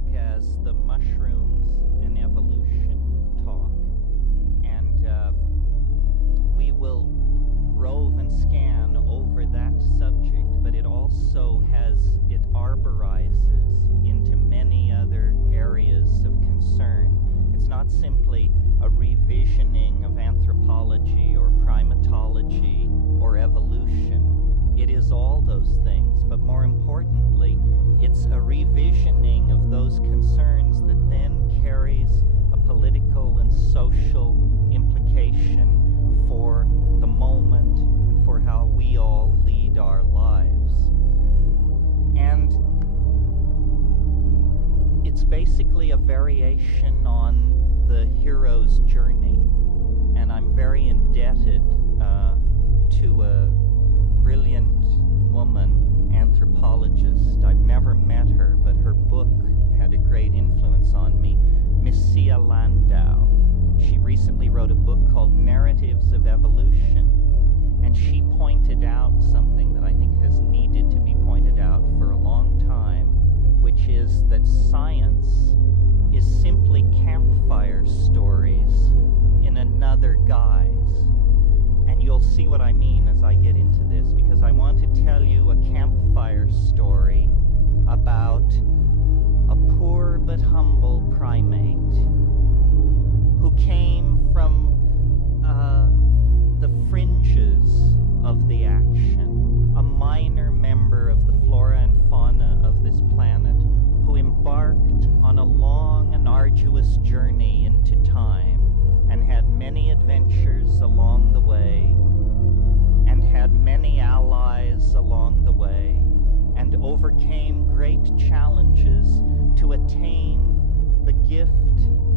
talk as the Mushrooms and Evolution talk. And we will rove and scan over that subject, but it also it arborizes into many other areas of concern. It's not simply a revisioning of anthropology or primatology or evolution. It is all those things, but more importantly, it's a revisioning of those concerns that then carries a political and social implication for the moment and for how we all lead our lives. And it's basically a variation on the hero's journey. And I'm very indebted to a brilliant woman, anthropologist. I've never met her, but her book had a great influence on me, Missia Landau. She recently wrote a book called Narratives of Evolution, and she pointed out something that I think has needed to be pointed out for a long time, which is that science is simply campfire stories in another guise. And you'll see what I mean as I get into this, because I want to tell you a campfire story about a poor but humble primate who came from the fringes of the action, a minor member of the flora and fauna of this planet, who embarked on a long and arduous journey into time and had many adventures along the way and had many allies along the way and overcame great challenges to attain the gift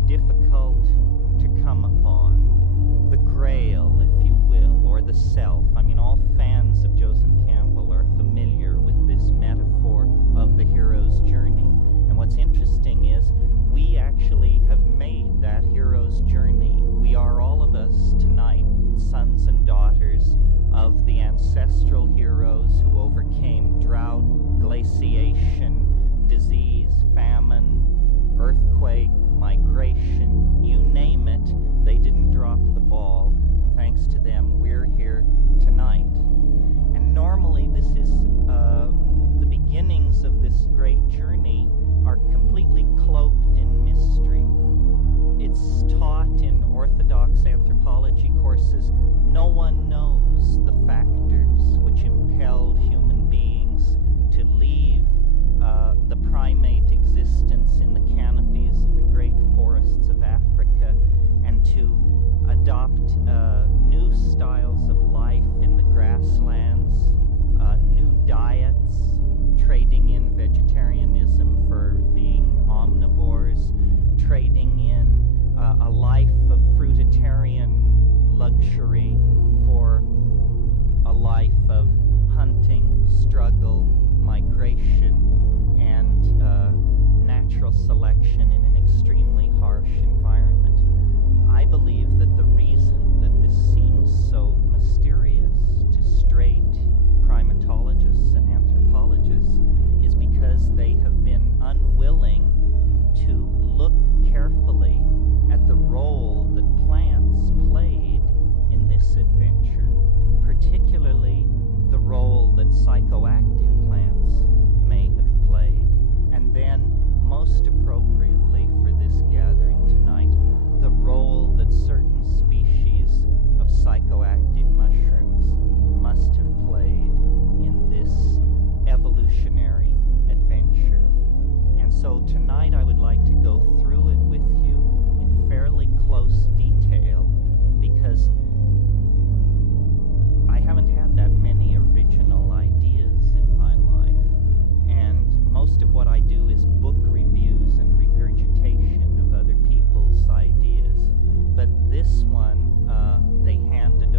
difficult to come upon, the grail, if you will, or the self. I mean, all fans of Joseph Campbell are familiar with this metaphor of the hero's journey. And what's interesting is we actually have made that hero's journey. We are, all of us tonight, sons and daughters of the ancestral heroes who overcame drought, glaciation, disease, famine, earthquake, migration, you name it. They didn't drop the ball, and thanks to them, we're here tonight. And normally this is the beginnings of this great journey are completely cloaked in mystery. It's taught in orthodox anthropology courses. No one knows the factors which impelled human beings to leave the primate existence in the canopies of the great forests of Africa and to adopt new styles of life in the grasslands, new diets, trading in vegetarianism for being omnivores, trading in a life of fruitarian luxury for a life of hunting, struggle, migration, and natural selection in an extremely harsh environment. I believe that the reason that this seems so mysterious to straight primatologists and anthropologists is because they have been unwilling to look carefully at the role that plants played in this adventure, particularly the role that psychoactive plants may have played, and then, most appropriately for this gathering tonight, the role that certain species of psychoactive mushrooms must have played in this evolutionary adventure. And so tonight I would like to go through it with you in fairly close detail, because I haven't had that many original ideas in my life, and most of what I do is book reviews and regurgitation of other people's ideas. But this one, they handed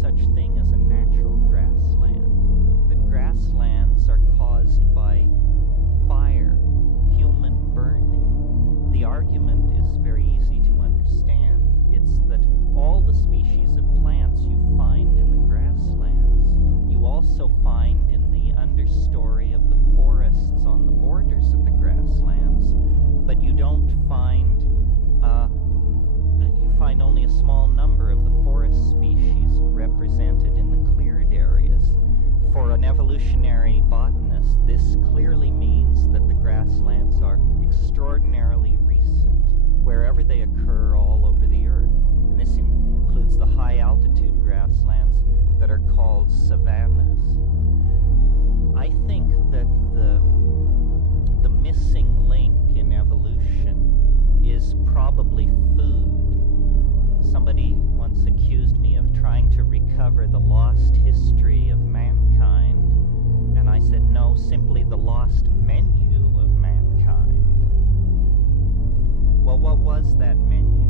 such thing as a natural grassland, that grasslands are caused by fire, human burning. The argument is very easy to understand. It's that all the species of plants you find in the grasslands, you also find in the understory of the forests on the borders of the grasslands, but you don't find, you find only a small number of the forest species represented in the cleared areas. For an evolutionary botanist, this clearly means that the grasslands are extraordinarily recent, wherever they occur all over the earth. And this includes the high altitude grasslands that are called savannas. I think that the missing link in evolution is probably food. Somebody once accused me of trying to recover the lost history of mankind, and I said, no, simply the lost menu of mankind. Well, what was that menu?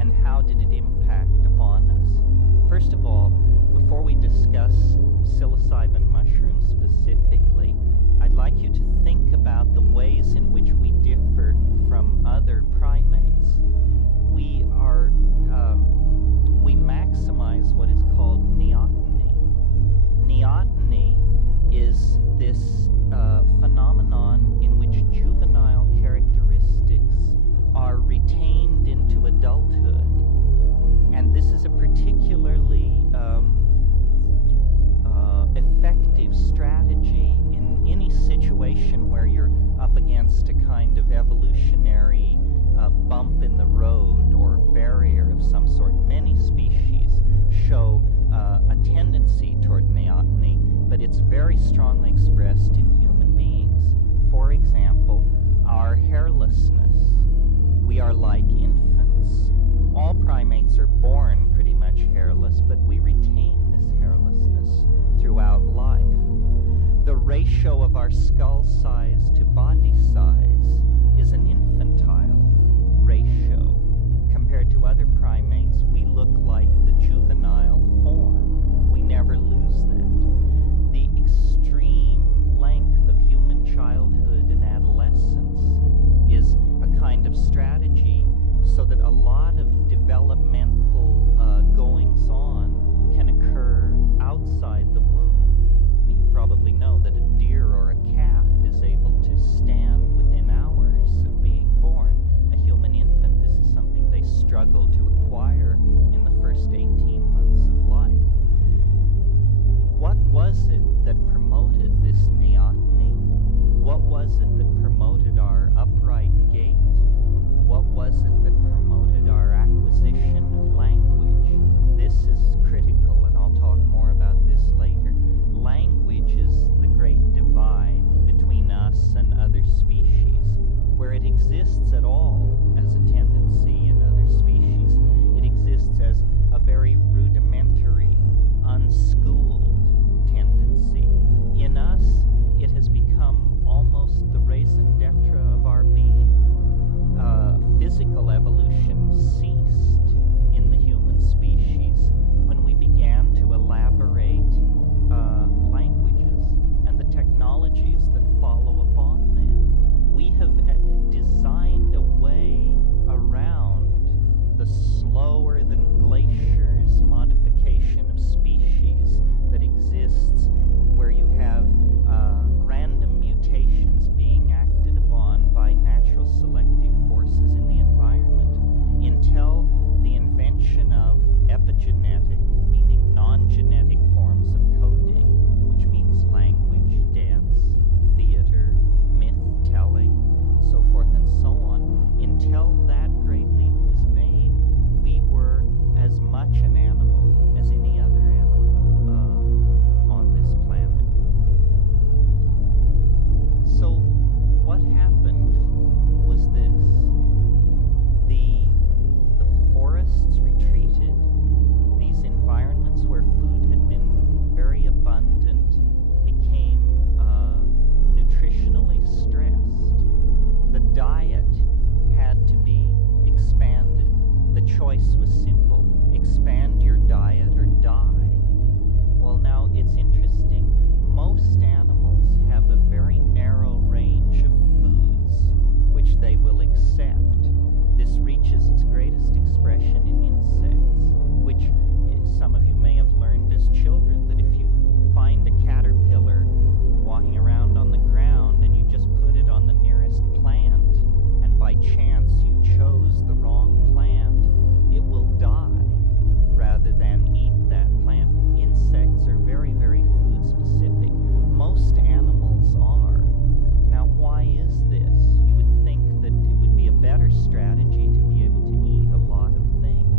And how did it impact upon us? First of all, before we discuss psilocybin mushrooms specifically, I'd like you to think about the ways in which we differ from other primates. We maximize what is called neoteny. Neoteny is this phenomenon in which juvenile characteristics are retained into adulthood. And this is a particularly effective strategy in any situation where you're up against a kind of evolutionary bump in the road or barrier of some sort. Many species show a tendency toward neoteny, but it's very strongly expressed in human beings. For example, our hairlessness. We are like infants. All primates are born pretty much hairless, but we retain this hairlessness throughout life. The ratio of our skull size to body size is an infantile ratio. Compared to other primates, we look like the juvenile form. We never lose that. The extreme length of human childhood and adolescence is a kind of strategy so that a lot of developmental goings-on can occur outside the womb. You probably know that a deer or a calf is able to stand within hours of being born. A human infant, this is something they struggle to acquire in the first 18 months of life. What was it that promoted this neoteny? What was it that promoted our upright gait? What was it that promoted our acquisition of language? This is critical, and I'll talk more about this later. Language is the great divide between us and other species. Where it exists at all as a tendency in other species, it exists as a very rudimentary, unschooled tendency. In us, it has become almost the raison d'etre of our being. Physical evolution ceased in the human species when we began to elaborate languages and the technologies that follow upon them. We have designed a way around the slower than glaciers modification of species that exists, where you have random mutations being acted upon by natural selective forces in the environment, until the invention of epigenetic, meaning non-genetic forms of coding, which means language, dance, theater, myth-telling, so forth and so on. Until that great leap was made, we were as much an animal as any other animal on this planet. So what happened was this. The forests retreated. These environments where food had been very abundant became nutritionally stressed. The diet had to be expanded. The choice was simple. expand your diet or die. Well, now it's interesting. Most animals have a very narrow range of foods which they will accept. This reaches its greatest expression in insects, which some of you may have learned as children, that if you find a caterpillar walking around on the ground and you just put it on the nearest plant, and by chance you chose the wrong plant, it will die rather than eat that plant. Insects are very, very food specific. Most animals are. Now, why is this? You would think that it would be a better strategy to be able to eat a lot of things.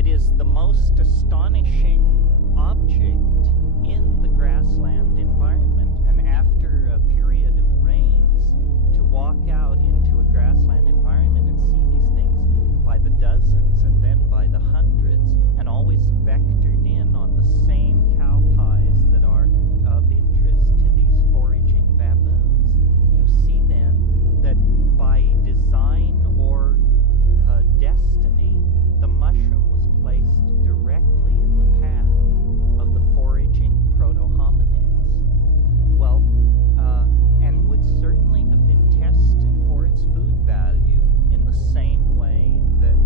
it is the most astonishing object in the grassland environment. And after a period of rains, to walk out into a grassland environment and see these things by the dozens and then by the hundreds, and always vectored in on the same cow pies that are of interest to these foraging baboons, you see then that by design or destiny, the mushroom was placed directly in the path of the foraging proto-hominids. Well, and would certainly have been tested for its food value in the same way that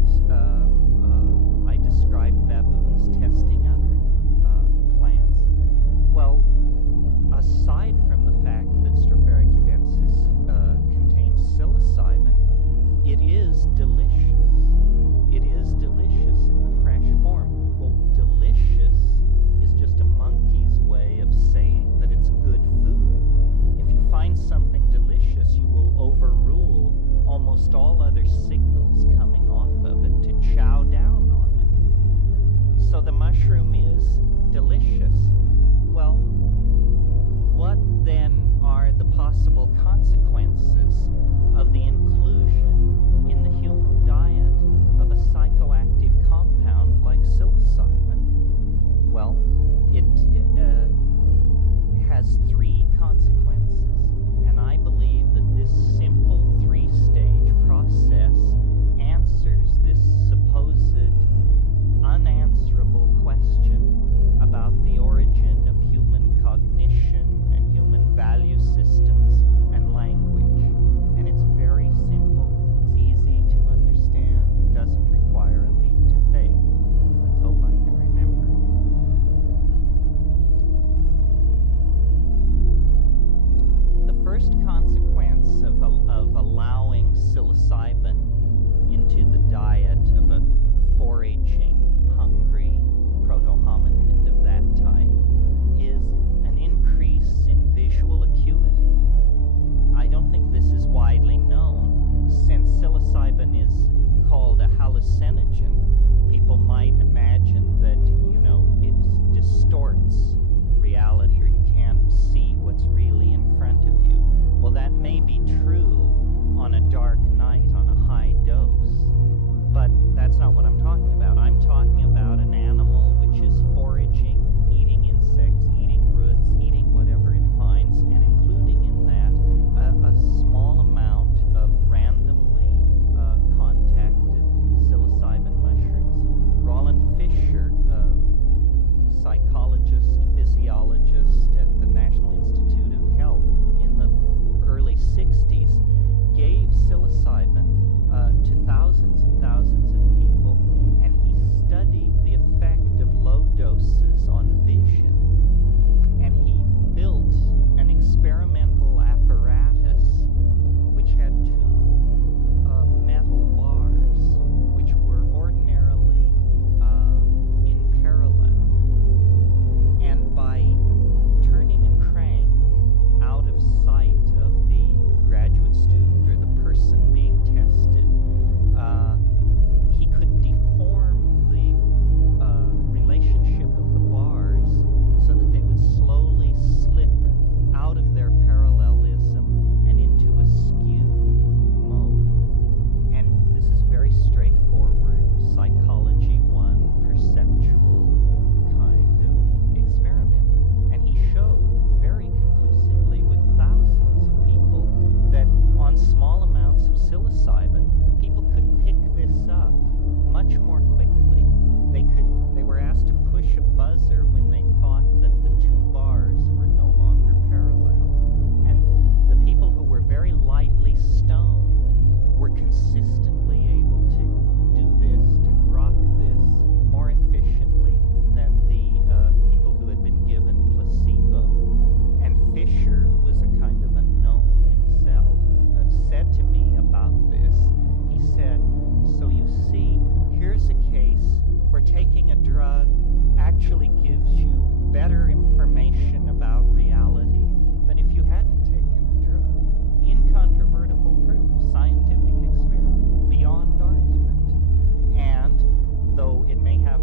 I described baboons testing other plants. Well, aside from the fact that Stropharia cubensis contains psilocybin, it is delicious. It is delicious in the fresh form. Well, delicious is just a monkey's way of saying that it's good food. If you find something delicious, you will overrule almost all other signals coming off of it to chow down on it. So the mushroom is delicious. Well, what then are the possible consequences of the inclusion in the human diet of a psychoactive compound like psilocybin? Well, it has three consequences, and I believe that this simple three-stage process answers this supposed unanswerable question about the origin of human cognition and human value systems and language. And it's very simple, it's easy to understand, it doesn't require a leap to faith. Let's hope I can remember it. The first consequence of allowing psilocybin into the diet of a foraging, hungry proto-hominid of that type is an increase in visual acuity. I don't think this is widely known. Since psilocybin is called a hallucinogen, people might imagine that, it distorts reality, or you can't see what's really in front of you. Well, that may be true on a dark night on a high dose, but that's not what I'm talking about. I'm talking about an animal which is foraging, eating insects, eating roots, eating whatever it finds, and including in that a small amount of randomly contacted psilocybin mushrooms. Roland Fisher, a psychologist, physiologist at the National Institute of Health in the early 60s, gave psilocybin to thousands and thousands of people, and he studied the effect of low doses on vision. And he built an experimental apparatus which had two metal bars, which were ordinarily in parallel. And by turning a crank out of sight of the graduate student or the person being tested, he could deform the relationship of the bars so that they would slowly slip out of their parallelism and into a skewed mode. And this is very straightforward Psychology 1 perceptual kind of experiment. And he showed very conclusively with thousands of people that on small amounts of psilocybin, people could pick this up much more quickly. They were asked to push a buzzer when they thought that the two bars were no longer parallel. And the people who were very lightly stoned were consistently able to do this, to grok this more efficiently than the people who had been given placebo. And Fisher, who was a kind of a gnome himself, said to me about this, he said, so you see, here's a case where taking a drug actually gives you better information about reality than if you hadn't taken a drug. Incontrovertible proof, scientific experiment, beyond argument. And though it may have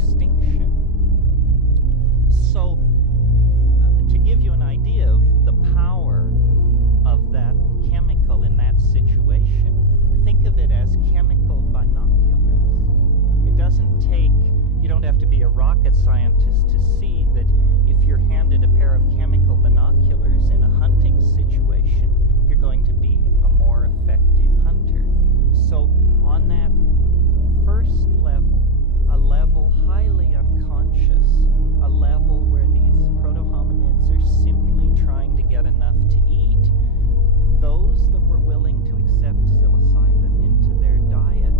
extinction. So, to give you an idea of the power of that chemical in that situation, think of it as chemical binoculars. It doesn't take, you don't have to be a rocket scientist to see that if you're handed a pair of chemical binoculars in a hunting situation, you're going to be a more effective hunter. So on that first level, a level highly unconscious, a level where these proto-hominids are simply trying to get enough to eat, those that were willing to accept psilocybin into their diet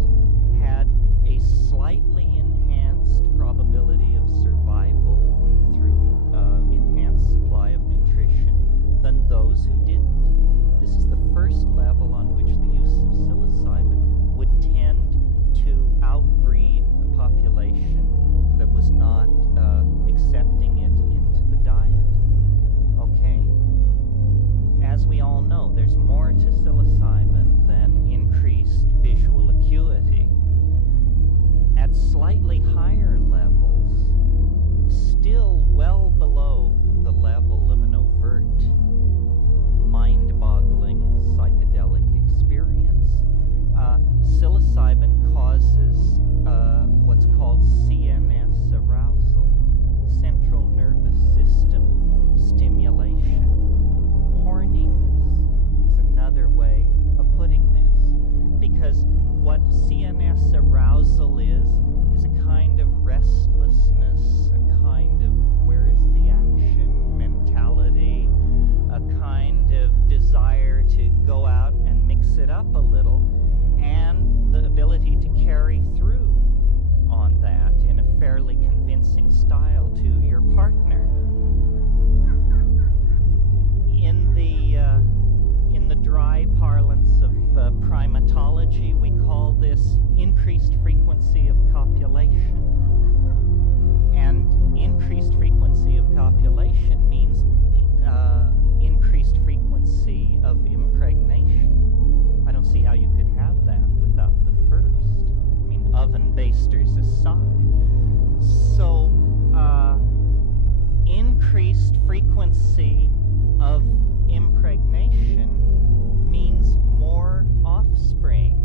had a slightly enhanced probability of survival through enhanced supply of nutrition than those who didn't. This is the first level on which the use of psilocybin would tend to outbreed the population that was not accepting it into the diet. Okay, as we all know, there's more to psilocybin than increased visual acuity. At slightly higher levels, still well below the level of an overt, mind-boggling psychedelic experience, psilocybin causes what's called CNS arousal, central nervous system stimulation. Horniness is another way of putting this, because what CNS arousal is a kind of restlessness, a kind of where's the action mentality, a kind of desire to go out and mix it up a little, and the ability to carry through on that in a fairly convincing style to your partner. In the dry parlance of primatology, we call this increased frequency of copulation. And increased frequency of copulation means increased frequency of impregnation. I don't see how you could have that without the first. I mean, oven basters aside. So, increased frequency of impregnation means more offspring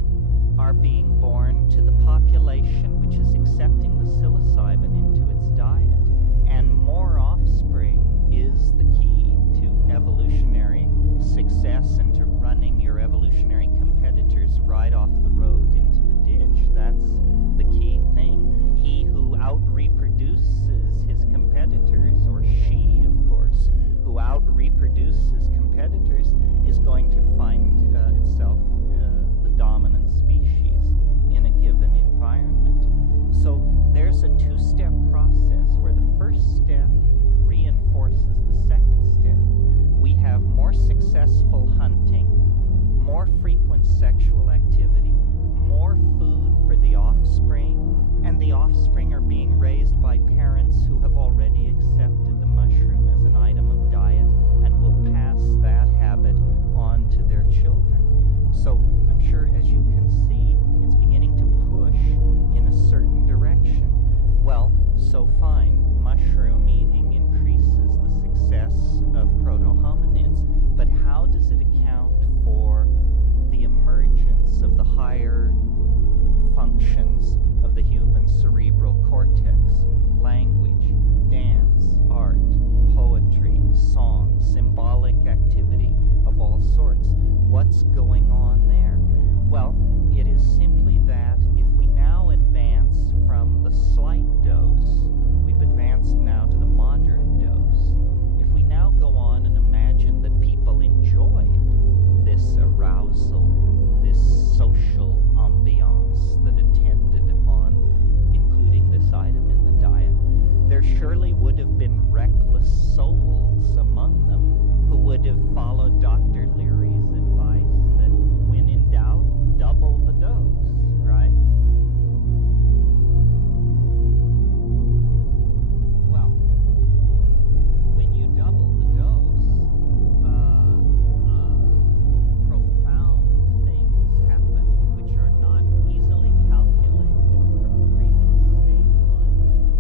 are being born to the population which is accepting the psilocybin into its diet. And more offspring is the key to evolutionary success and to running your evolutionary competitors right off the road into the ditch. That's the key thing. He who out-reproduces his competitors, or she, of course, who out-reproduces competitors, is going to find itself the dominant species in a given environment. So there's a two-step process where the first step reinforces the second step. We have more successful hunting, more frequent sexual activity, more food for the offspring, and the offspring are being raised by parents who have already accepted the mushroom as an item of diet and will pass that habit on to their children. So I'm sure, as you can see, it's beginning to push in a certain direction. Well, so fine, mushroom eating increases the success of proto-hominids, but how does it account for the emergence of the higher functions of the human cerebral cortex? Language, dance, art, poetry, song, symbolic activity of all sorts. What's going on there? Well, it is simply that if we now advance from the slight dose, we've advanced now to the moderate dose. If we now go on and imagine that people enjoyed this arousal, this social ambiance that attended upon including this item in the diet, there surely would have been reckless souls among them who would have followed Dr. Leary's advice that when in doubt, double the dose, right? Well, when you double the dose, profound things happen which are not easily calculated from the previous state of mind, which was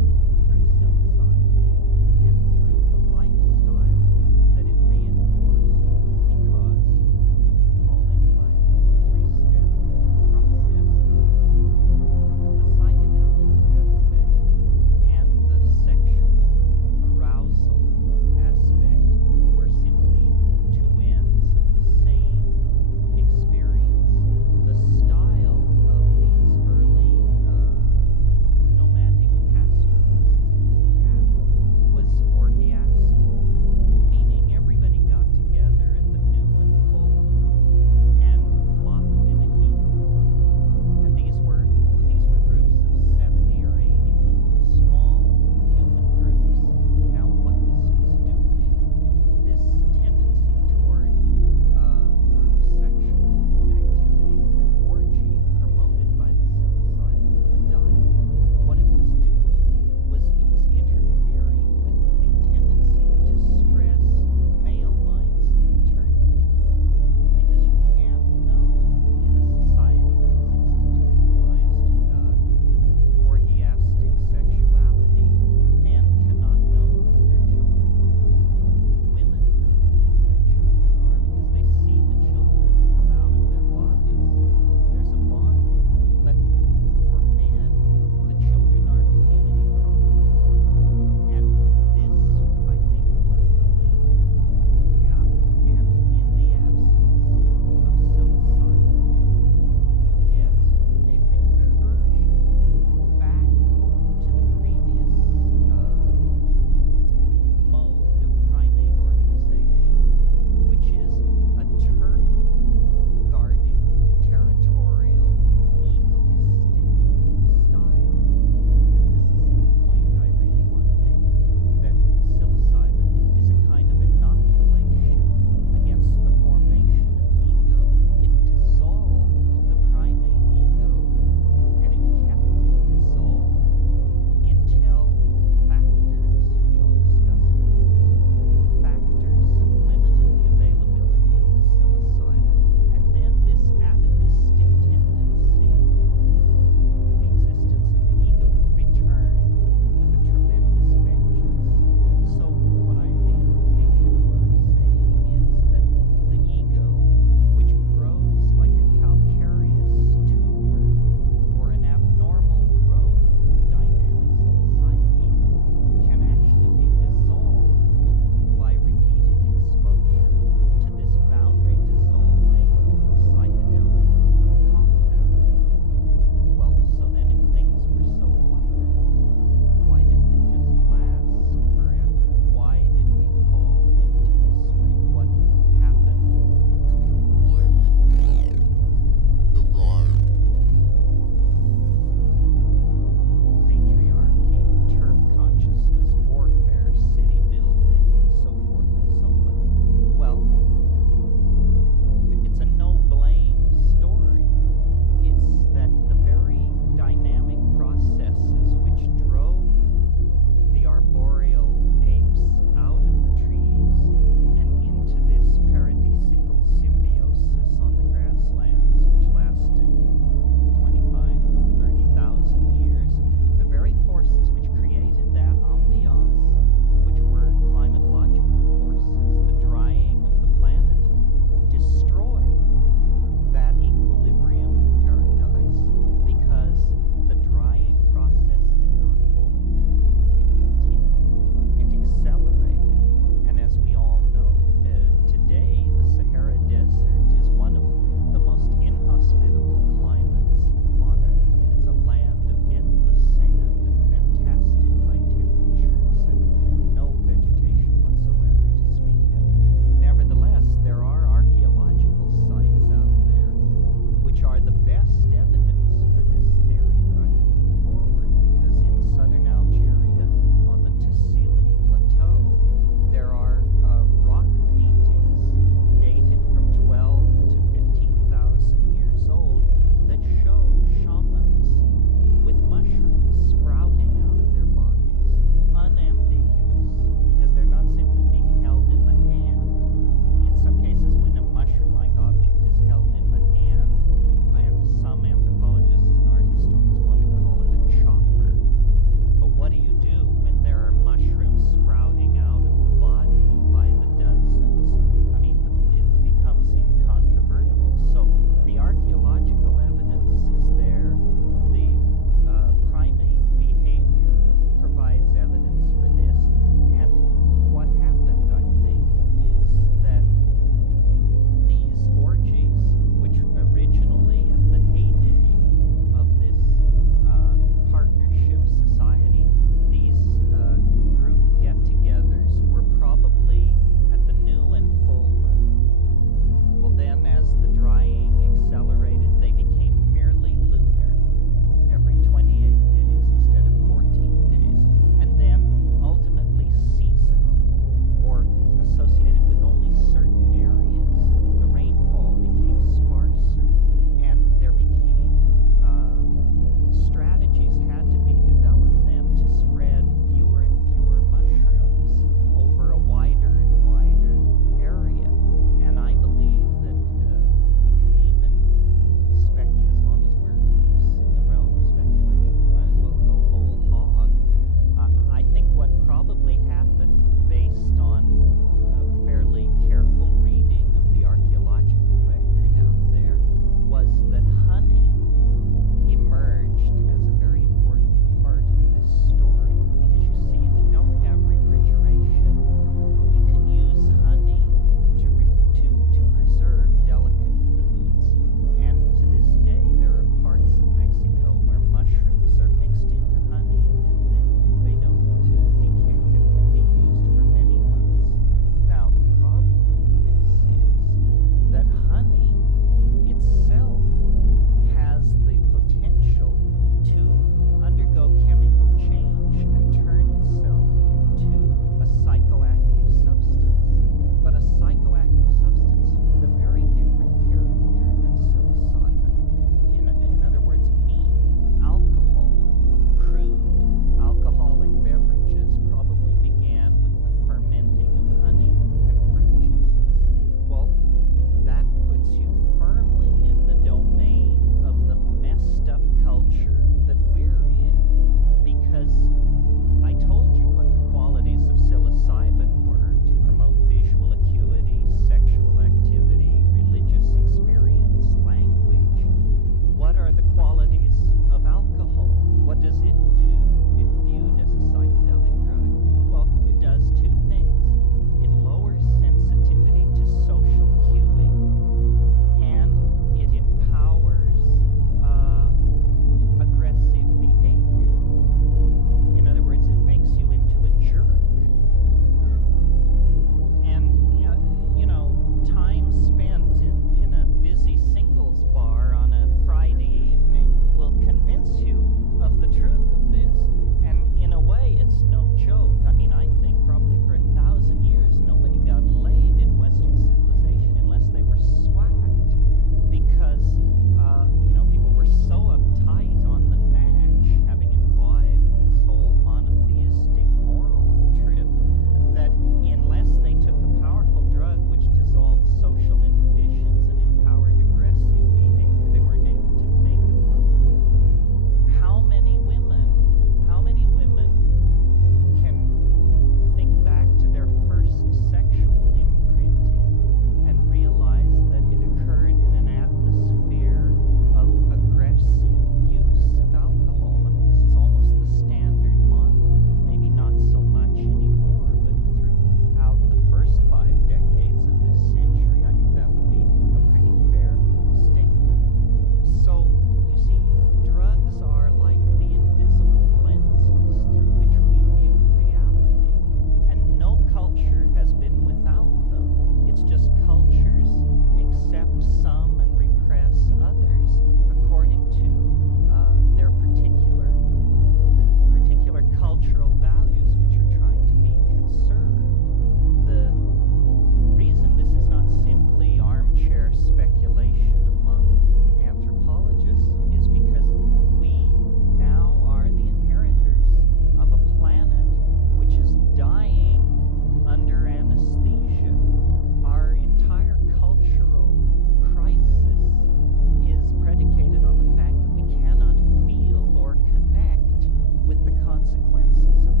consequences of